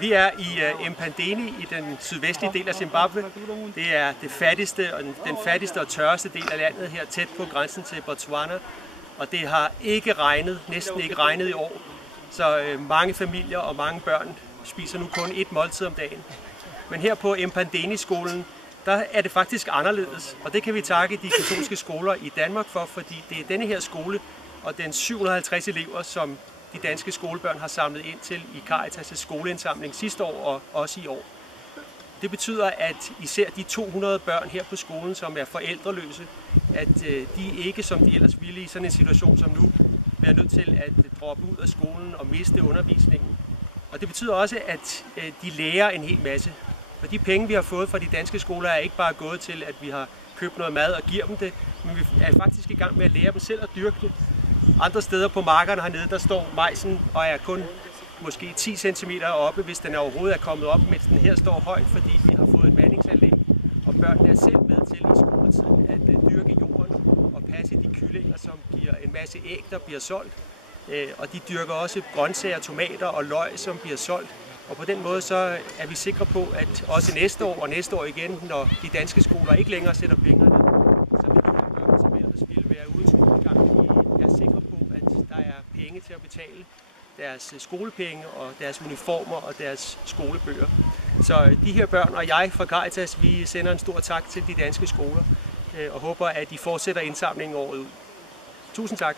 Vi er i Mpandeni i den sydvestlige del af Zimbabwe. Det er det fattigste og den fattigste og tørreste del af landet her tæt på grænsen til Botswana. Og det har ikke regnet, næsten ikke regnet i år. Så mange familier og mange børn spiser nu kun et måltid om dagen. Men her på Mpandeni-skolen, der er det faktisk anderledes. Og det kan vi takke de katolske skoler i Danmark for, fordi det er denne her skole og den 750 elever, som de danske skolebørn har samlet ind til i Caritas' skoleindsamling sidste år og også i år. Det betyder, at især de 200 børn her på skolen, som er forældreløse, at de ikke, som de ellers ville i sådan en situation som nu, bliver nødt til at droppe ud af skolen og miste undervisningen. Og det betyder også, at de lærer en hel masse. For de penge, vi har fået fra de danske skoler, er ikke bare gået til, at vi har købt noget mad og giver dem det, men vi er faktisk i gang med at lære dem selv at dyrke det. Andre steder på markerne hernede, der står majsen og er kun måske 10 cm oppe, hvis den overhovedet er kommet op, mens den her står højt, fordi vi har fået et vandingsanlæg. Og børnene er selv med til i skoletiden at dyrke jorden og passe de kyllinger, som giver en masse æg, der bliver solgt. Og de dyrker også grøntsager, tomater og løg, som bliver solgt. Og på den måde så er vi sikre på, at også næste år og næste år igen, når de danske skoler ikke længere sætter penge ned, så vil de her børn, som ellers ville være uden skolegang, de er sikre på, at der er penge til at betale deres skolepenge og deres uniformer og deres skolebøger. Så de her børn og jeg fra Caritas, vi sender en stor tak til de danske skoler og håber, at de fortsætter indsamlingen året ud. Tusind tak.